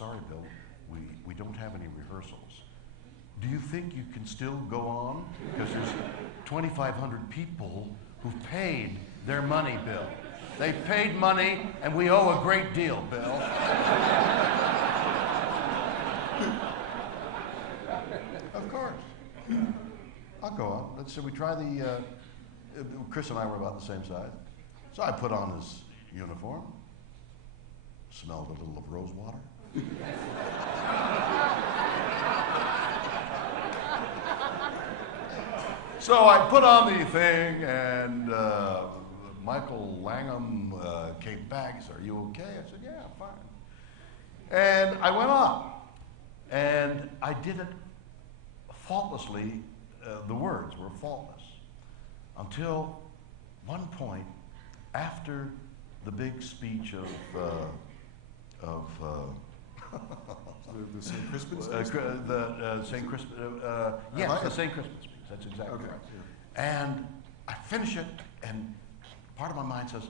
sorry, Bill, we don't have any rehearsals. Do you think you can still go on? Because there's 2,500 people who've paid their money, Bill. They paid money, and we owe a great deal, Bill. Of course. I'll go on. Let's say we try the, Chris and I were about the same size. So I put on this uniform, smelled a little of rose water. So I put on the thing, and Michael Langham came back. He said, "Are you okay?" I said, "Yeah, I'm fine." And I went on, and I did it faultlessly. The words were faultless until one point after the big speech of the St. Crispin speech? The St. Crispin, yes, the St. Crispin speech. That's exactly right. Yeah. And I finish it, and part of my mind says,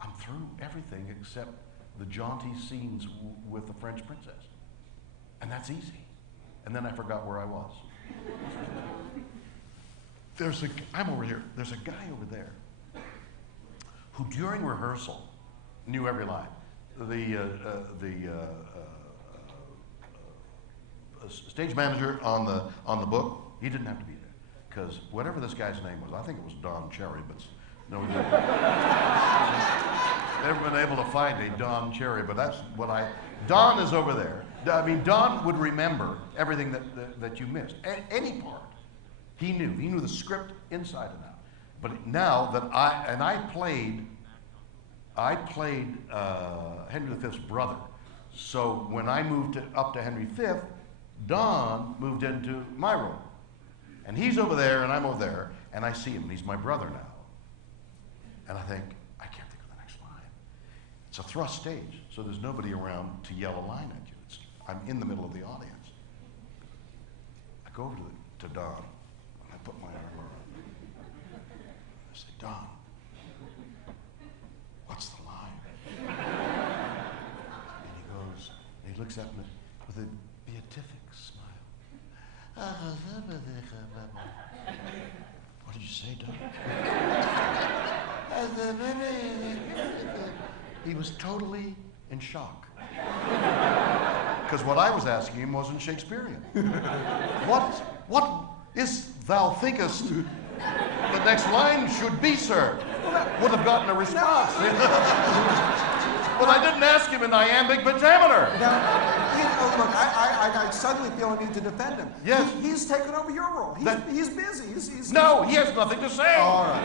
I'm through everything except the jaunty scenes with the French princess. And that's easy. And then I forgot where I was. I'm over here. There's a guy over there who during rehearsal knew every line. The stage manager on the book, he didn't have to be there, because whatever this guy's name was, I think it was Don Cherry, but no, never been able to find a Don Cherry, but that's what Don is over there. I mean, Don would remember everything that you missed, any part. He knew the script inside and out. But now that I played Henry V's brother. So when I moved up to Henry V, Don moved into my role. And he's over there and I'm over there, and I see him, and he's my brother now. And I think, I can't think of the next line. It's a thrust stage, so there's nobody around to yell a line at you. I'm in the middle of the audience. I go over to Don, and I put my arm around him. I say, Don, what's the line? And he goes, and he looks at me with a beatific smile. What did you say, Don? He was totally in shock. Because what I was asking him wasn't Shakespearean. What is thou thinkest the next line should be, sir? Would have gotten a response. But I didn't ask him in iambic pentameter. Now, look, I suddenly feel a need to defend him. Yes. He's taken over your role. He's busy. No, he has nothing to say. All right.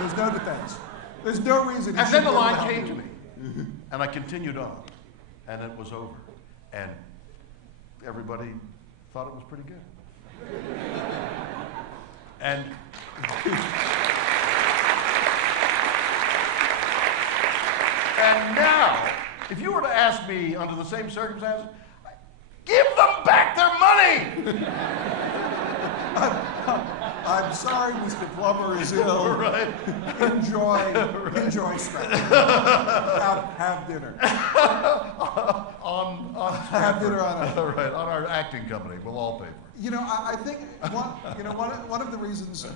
There's no defense. There's no reason. And then the line came to me. And I continued on. And it was over. And everybody thought it was pretty good. And now, if you were to ask me under the same circumstances, give them back their money! I'm sorry, Mr. Plummer is ill. Right. Enjoy Smack. Have dinner. Have dinner on our acting company. We'll all pay for it. You know, I think one of the reasons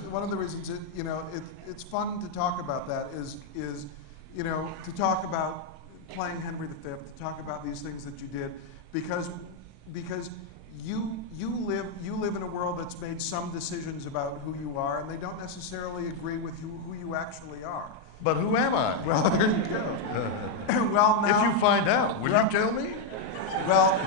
it's fun to talk about that is to talk about playing Henry V, to talk about these things that you did, because you live in a world that's made some decisions about who you are, and they don't necessarily agree with who you actually are. But who am I? Well, there you go. Well, now, if you find out, will you tell me? Well,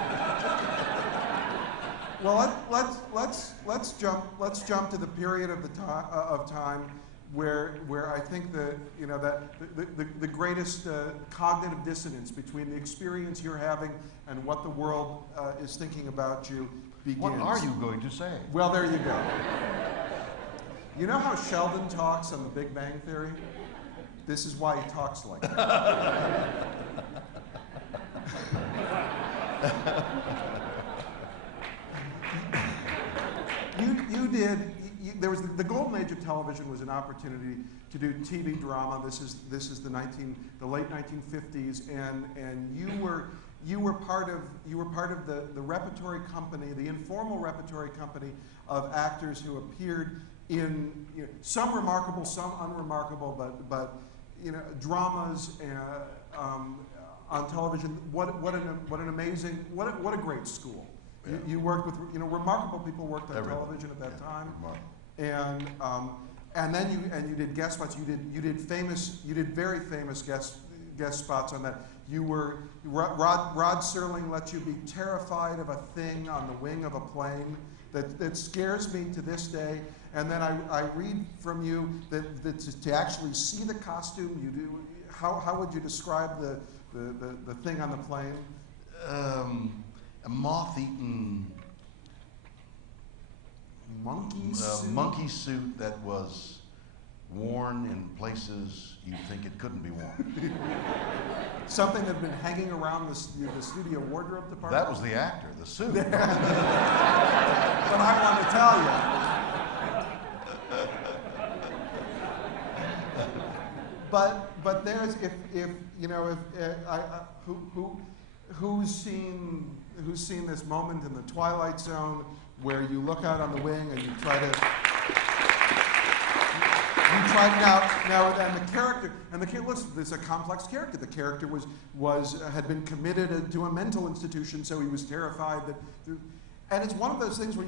let's jump to the period of time where I think the greatest cognitive dissonance between the experience you're having and what the world is thinking about you begins. What are you going to say? Well, there you go. You know how Sheldon talks on The Big Bang Theory? This is why he talks like that. There was the golden age of television was an opportunity to do TV drama. This is the late 1950s, and you were part of the repertory company, the informal repertory company of actors who appeared in some remarkable, some unremarkable, but dramas on television. What an amazing, what a great school. Yeah. You worked with remarkable people worked on television at that time, and then you did guest spots. You did very famous guest spots on that. You were Rod Serling let you be terrified of a thing on the wing of a plane that scares me to this day. And then I read from you that to actually see the costume you do. How would you describe the thing on the plane? A moth-eaten monkey suit that was worn in places you'd think it couldn't be worn. Something that had been hanging around the studio wardrobe department? That was the actor, the suit. But I want to tell you. But there's who's seen this moment in the Twilight Zone where you look out on the wing and you try now and the character listen, there's a complex character. The character had been committed to a mental institution, so he was terrified and it's one of those things where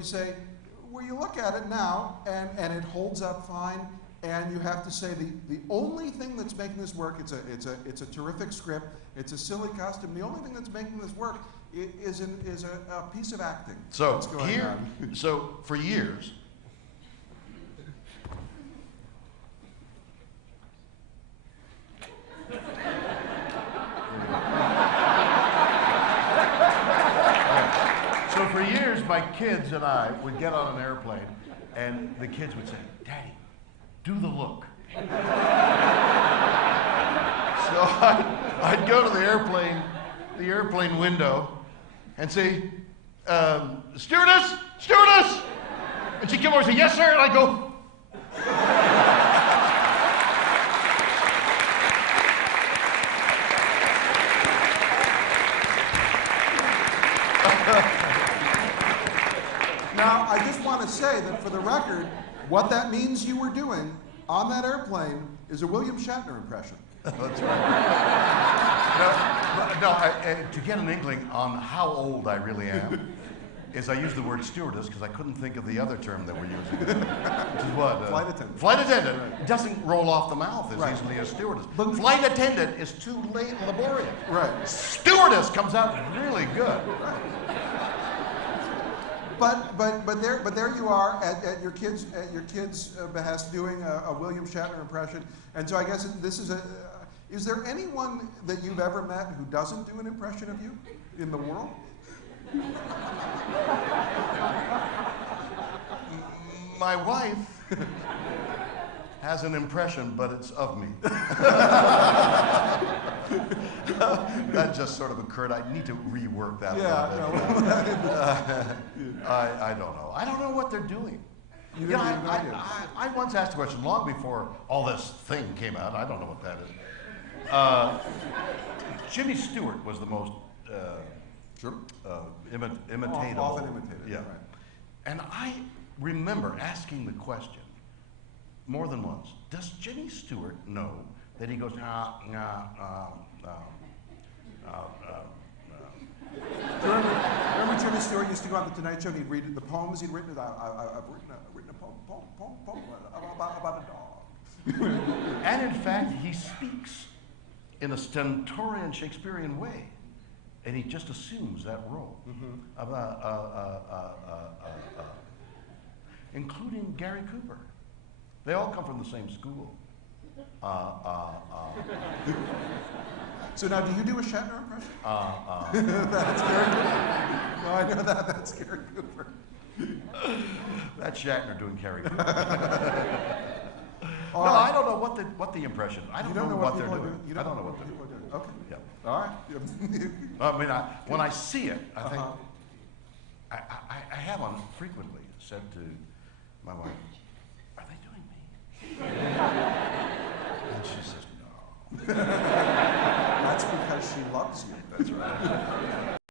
you look at it now and it holds up fine. And you have to say the only thing that's making this work, it's a terrific script, it's a silly costume. The only thing that's making this work is a piece of acting. So so for years, my kids and I would get on an airplane, and the kids would say, "Daddy, do the look." So I'd go to the airplane window and say, "Stewardess, stewardess!" And she'd come over and say, "Yes, sir," and I'd go, Now, I just want to say that for the record, what that means you were doing on that airplane is a William Shatner impression. That's right. To get an inkling on how old I really am, is I use the word stewardess because I couldn't think of the other term that we're using, which is what? Flight attendant. Flight attendant. Right. It doesn't roll off the mouth as easily as stewardess. But flight attendant is too laborious. Right. Stewardess comes out really good. Right. But there you are at your kids' behest doing a William Shatner impression, and so I guess this is is there anyone that you've ever met who doesn't do an impression of you in the world? My wife has an impression, but it's of me. That just sort of occurred. I need to rework that. Yeah, I don't know. I don't know what they're doing. I once asked a question long before all this thing came out. I don't know what that is. Jimmy Stewart was the most imitatable. Often imitated. Yeah. Right. And I remember asking the question more than once. Does Jimmy Stewart know that he goes, Remember Jimmy Stewart used to go on the Tonight Show and he'd read the poems he'd written? I've written a poem about a dog. And in fact, he speaks in a stentorian Shakespearean way, and he just assumes that role, including Gary Cooper. They all come from the same school. So now, do you do a Shatner impression? That's Gary Cooper. No, I know that. That's Gary Cooper. That's Shatner doing Gary Cooper. No, I don't know what the impression. I don't know what they're doing. You don't know what people are doing. Okay. Yep. All right. I mean, when I see it, I think I have frequently said to my wife, "Are they doing me?" And she says, "No." That's because she loves you. That's right.